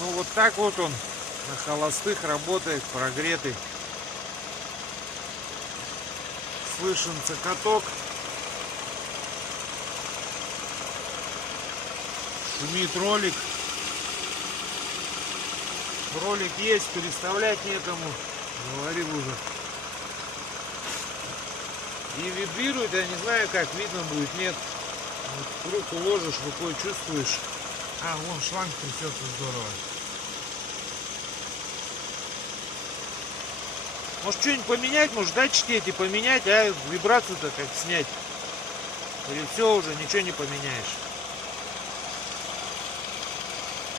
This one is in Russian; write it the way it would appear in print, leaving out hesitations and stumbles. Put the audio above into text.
Ну вот так вот он на холостых работает, прогретый. Слышен цокоток. Шумит ролик. Ролик есть, переставлять некому. Говорил уже. И вибрирует, я не знаю как, видно будет, нет. Вот руку ложишь, рукой чувствуешь. А, вон шланг трясется здорово. Может что-нибудь поменять, может датчики эти поменять, а вибрацию-то как снять? Или все уже, ничего не поменяешь?